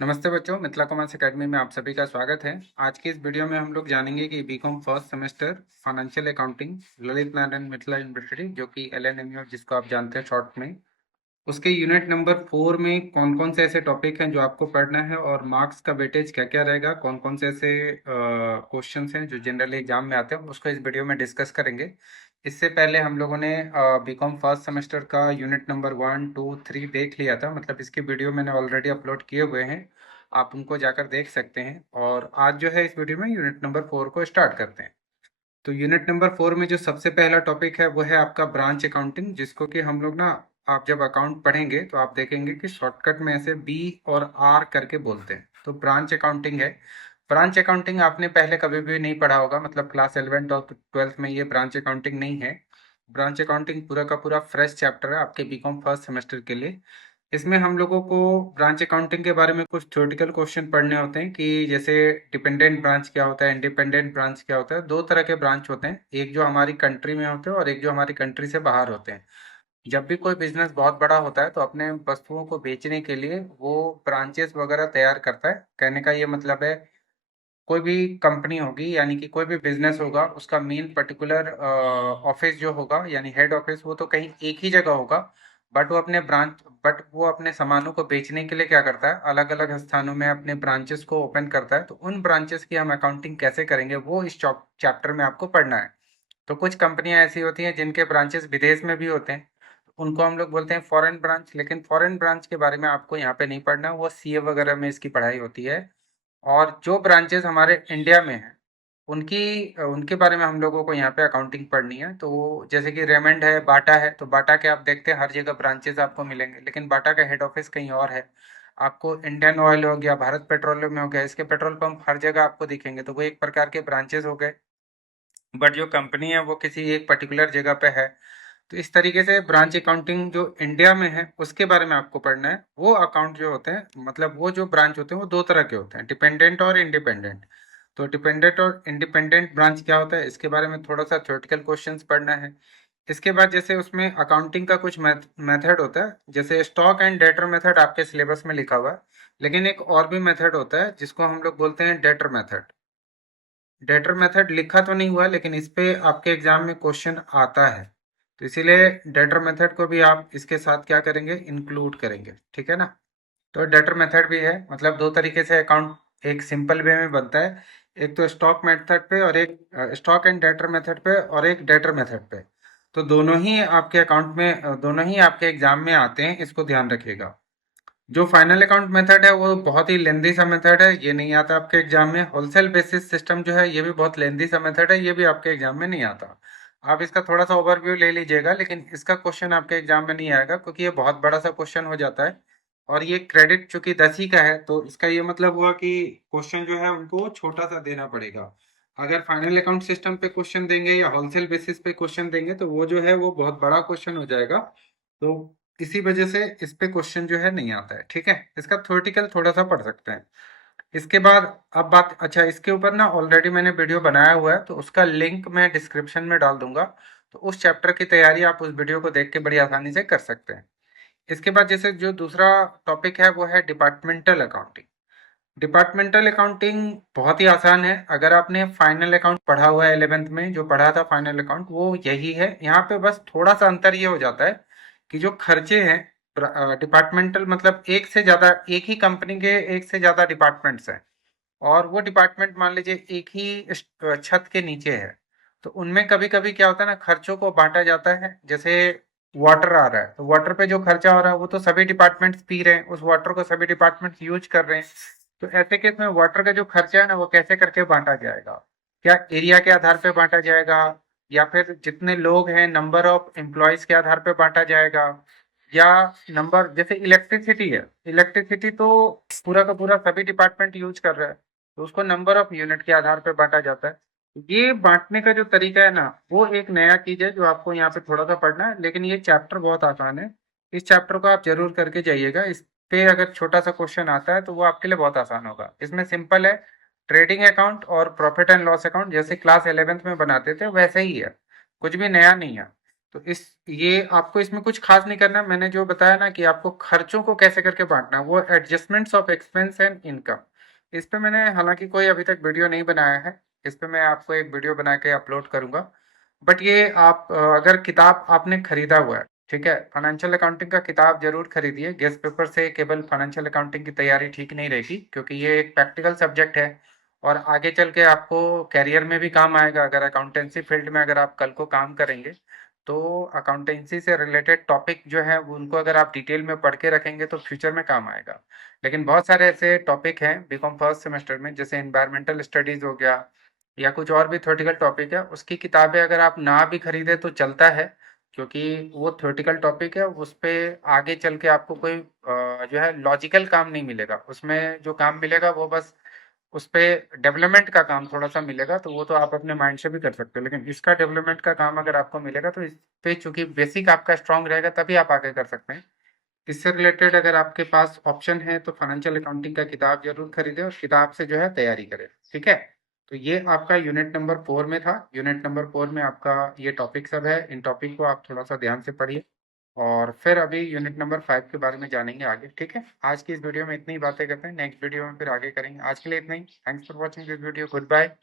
नमस्ते बच्चों, Mithila commerce academy में आप सभी का स्वागत है। आज की इस वीडियो में हम लोग जानेंगे कि BCom first semester financial accounting Lalit Narayan Mithila university जो कि एलएनएमयू जिसको आप जानते हैं शॉर्ट में, उसके यूनिट नंबर 4 में कौन कौन से ऐसे टॉपिक हैं जो आपको पढ़ना है और मार्क्स का वेटेज क्या क्या रहेगा, कौन कौन से ऐसे क्वेश्चंस हैं जो जनरली एग्जाम में आते हैं, उसको इस वीडियो में डिस्कस करेंगे। इससे पहले हम लोगों ने बीकॉम फर्स्ट सेमेस्टर का यूनिट नंबर 1, 2, 3 देख लिया था, मतलब इसकी वीडियो मैंने ऑलरेडी अपलोड किए हुए हैं, आप उनको जाकर देख सकते हैं। और आज जो है इस वीडियो में यूनिट नंबर 4 को स्टार्ट करते हैं। तो यूनिट नंबर 4 में जो सबसे पहला टॉपिक है वो है आपका ब्रांच अकाउंटिंग, जिसको कि हम लोग ना, आप जब अकाउंट पढ़ेंगे तो आप देखेंगे कि शॉर्टकट में ऐसे बी और आर करके बोलते हैं, तो ब्रांच अकाउंटिंग है। ब्रांच अकाउंटिंग आपने पहले कभी भी नहीं पढ़ा होगा, मतलब क्लास 11 और 12 में ये ब्रांच अकाउंटिंग नहीं है। ब्रांच अकाउंटिंग पूरा का पूरा फ्रेश चैप्टर है आपके बीकॉम फर्स्ट सेमेस्टर के लिए। इसमें हम लोगों को ब्रांच अकाउंटिंग के बारे में कुछ थ्योरेटिकल क्वेश्चन पढ़ने होते हैं कि जैसे डिपेंडेंट ब्रांच क्या होता है, इंडिपेंडेंट ब्रांच क्या होता है। दो तरह के ब्रांच होते हैं, एक जो हमारी कंट्री में होते हैं और एक जो हमारी कंट्री से बाहर होते हैं। जब भी कोई बिजनेस बहुत बड़ा होता है तो अपने वस्तुओं को बेचने के लिए वो ब्रांचेस वगैरह तैयार करता है। कहने का ये मतलब है, कोई भी कंपनी होगी यानी कि कोई भी बिजनेस होगा, उसका मेन पर्टिकुलर ऑफिस जो होगा यानी हेड ऑफिस, वो तो कहीं एक ही जगह होगा। बट वो अपने सामानों को बेचने के लिए क्या करता है, अलग अलग स्थानों में अपने ब्रांचेस को ओपन करता है। तो उन ब्रांचेस की हम अकाउंटिंग कैसे करेंगे वो इस चैप्टर में आपको पढ़ना है। तो कुछ कंपनियां ऐसी होती हैं जिनके ब्रांचेस विदेश में भी होते हैं, उनको हम लोग बोलते हैं फॉरेन ब्रांच। लेकिन फॉरेन ब्रांच के बारे में आपको यहाँ पे नहीं पढ़ना, वो सीए वगैरह में इसकी पढ़ाई होती है। और जो ब्रांचेस हमारे इंडिया में हैं उनकी उनके बारे में हम लोगों को यहाँ पे अकाउंटिंग पढ़नी है। तो वो जैसे कि रेमंड है, बाटा है, तो बाटा के आप देखते हैं हर जगह ब्रांचेस आपको मिलेंगे, लेकिन बाटा का हेड ऑफिस कहीं और है। आपको इंडियन ऑयल हो गया, भारत पेट्रोलियम में हो गया, इसके पेट्रोल पंप हर जगह आपको दिखेंगे, तो वो एक प्रकार के ब्रांचेस हो गए। बट जो कंपनी है वो किसी एक पर्टिकुलर जगह पे है। तो इस तरीके से ब्रांच अकाउंटिंग जो इंडिया में है उसके बारे में आपको पढ़ना है। वो अकाउंट जो होते हैं, मतलब वो जो ब्रांच होते हैं वो दो तरह के होते हैं, डिपेंडेंट और इंडिपेंडेंट। तो डिपेंडेंट और इंडिपेंडेंट ब्रांच क्या होता है, इसके बारे में थोड़ा सा थ्योरेटिकल क्वेश्चंस पढ़ना है। इसके बाद जैसे उसमें अकाउंटिंग का कुछ मेथड होता है, जैसे स्टॉक एंड डेटर मेथड आपके सिलेबस में लिखा हुआ है, लेकिन एक और भी मेथड होता है जिसको हम लोग बोलते हैं डेटर मेथड। डेटर मेथड लिखा तो नहीं हुआ लेकिन इस पे आपके एग्जाम में क्वेश्चन आता है, तो इसीलिए डेटर मेथड को भी आप इसके साथ क्या करेंगे, इंक्लूड करेंगे, ठीक है ना। तो डेटर मेथड भी है, मतलब दो तरीके से अकाउंट एक सिंपल वे में बनता है, एक तो स्टॉक मेथड पे और एक स्टॉक एंड डेटर मेथड पे और एक डेटर मेथड पे। तो दोनों ही आपके अकाउंट में दोनों ही आपके एग्जाम में आते हैं, इसको ध्यान रखिएगा। जो फाइनल अकाउंट मेथड है वो बहुत ही लेंदी सा मेथड है, ये नहीं आता आपके एग्जाम में। होलसेल बेसिस सिस्टम जो है ये भी बहुत लेंदी सा मेथड है, ये भी आपके एग्जाम में नहीं आता। आप इसका थोड़ा सा ओवरव्यू ले लीजिएगा, लेकिन इसका क्वेश्चन आपके एग्जाम में नहीं आएगा क्योंकि ये बहुत बड़ा सा क्वेश्चन हो जाता है। और ये क्रेडिट चूंकि 10 ही का है, तो इसका ये मतलब हुआ कि क्वेश्चन जो है उनको छोटा सा देना पड़ेगा। अगर फाइनल अकाउंट सिस्टम पे क्वेश्चन देंगे या होलसेल बेसिस पे क्वेश्चन देंगे तो वो जो है वो बहुत बड़ा क्वेश्चन हो जाएगा। तो इसी वजह से इस पे क्वेश्चन जो है नहीं आता है, ठीक है। इसका थ्योरेटिकल थोड़ा सा पढ़ सकते हैं। इसके बाद अब बात, अच्छा इसके ऊपर ना ऑलरेडी मैंने वीडियो बनाया हुआ है, तो उसका लिंक मैं डिस्क्रिप्शन में डाल दूंगा। तो उस चैप्टर की तैयारी आप उस वीडियो को देख के बड़ी आसानी से कर सकते हैं। इसके बाद जैसे जो दूसरा टॉपिक है वो है डिपार्टमेंटल अकाउंटिंग। डिपार्टमेंटल अकाउंटिंग बहुत ही आसान है, अगर आपने फाइनल अकाउंट पढ़ा हुआ है 11th में, जो पढ़ा था फाइनल अकाउंट वो यही है। यहाँ पे बस थोड़ा सा अंतर ये हो जाता है कि जो खर्चे हैं, डिपार्टमेंटल मतलब एक से ज्यादा, एक ही कंपनी के एक से ज्यादा डिपार्टमेंट्स हैं, और वो डिपार्टमेंट मान लीजिए एक ही छत के नीचे है। तो उनमें कभी कभी क्या होता है ना, खर्चों को बांटा जाता है। जैसे वाटर आ रहा है तो वाटर पे जो खर्चा हो रहा है वो तो सभी डिपार्टमेंट्स पी रहे हैं, उस वाटर को सभी डिपार्टमेंट्स यूज कर रहे हैं। तो ऐसे केस में वाटर का जो खर्चा है ना वो कैसे करके बांटा जाएगा, क्या एरिया के आधार पे बांटा जाएगा, या फिर जितने लोग हैं नंबर ऑफ एम्प्लॉयज के आधार पे बांटा जाएगा, या नंबर, जैसे इलेक्ट्रिसिटी है, इलेक्ट्रिसिटी तो पूरा का पूरा सभी डिपार्टमेंट यूज कर रहा है, तो उसको नंबर ऑफ यूनिट के आधार पे बांटा जाता है। ये बांटने का जो तरीका है ना, वो एक नया चीज है जो आपको यहाँ पे थोड़ा सा पढ़ना है, लेकिन ये चैप्टर बहुत आसान है। इस चैप्टर को आप जरूर करके जाइएगा। इस पे अगर छोटा सा क्वेश्चन आता है तो वो आपके लिए बहुत आसान होगा। इसमें सिंपल है, ट्रेडिंग अकाउंट और प्रॉफिट एंड लॉस अकाउंट जैसे क्लास 11th में बनाते थे वैसे ही है, कुछ भी नया नहीं है। तो ये आपको इसमें कुछ खास नहीं करना। मैंने जो बताया ना कि आपको खर्चों को कैसे करके बांटना है, वो adjustments of expense and income. इस पे मैंने हालांकि कोई अभी तक वीडियो नहीं बनाया है। इस पे मैं आपको एक वीडियो बना के अपलोड करूंगा। बट ये आप अगर किताब आपने खरीदा हुआ है, ठीक है, फाइनेंशियल अकाउंटिंग का किताब जरूर खरीदिए। गेस्ट पेपर से केवल फाइनेंशियल अकाउंटिंग की तैयारी ठीक नहीं रहेगी, क्योंकि ये एक प्रैक्टिकल सब्जेक्ट है और आगे चल के आपको कैरियर में भी काम आएगा। अगर अकाउंटेंसी फील्ड में अगर आप कल को काम करेंगे तो अकाउंटेंसी से रिलेटेड टॉपिक जो है उनको अगर आप डिटेल में पढ़ के रखेंगे तो फ्यूचर में काम आएगा। लेकिन बहुत सारे ऐसे टॉपिक हैं बीकॉम फर्स्ट सेमेस्टर में, जैसे इन्वायरमेंटल स्टडीज हो गया या कुछ और भी थ्योरेटिकल टॉपिक है, उसकी किताबें अगर आप ना भी खरीदे तो चलता है, क्योंकि वो थ्योरेटिकल टॉपिक है। उस पे आगे चल के आपको कोई जो है लॉजिकल काम नहीं मिलेगा। उसमें जो काम मिलेगा वो बस उस पे डेवलपमेंट का काम थोड़ा सा मिलेगा, तो वो तो आप अपने माइंड से भी कर सकते हो। लेकिन इसका डेवलपमेंट का काम अगर आपको मिलेगा तो इस पे चूंकि बेसिक आपका स्ट्रांग रहेगा तभी आप आगे कर सकते हैं। इससे रिलेटेड अगर आपके पास ऑप्शन है तो फाइनेंशियल अकाउंटिंग का किताब जरूर खरीदें और किताब से जो है तैयारी करें। ठीक है। तो ये आपका यूनिट नंबर 4 में था। यूनिट नंबर 4 में आपका ये टॉपिक सब है। इन टॉपिक को आप थोड़ा सा ध्यान से पढ़िए और फिर अभी यूनिट नंबर 5 के बारे में जानेंगे आगे। ठीक है, आज की इस वीडियो में इतनी ही बातें करते हैं, नेक्स्ट वीडियो में फिर आगे करेंगे। आज के लिए इतना ही। Thanks for watching this video. Good bye.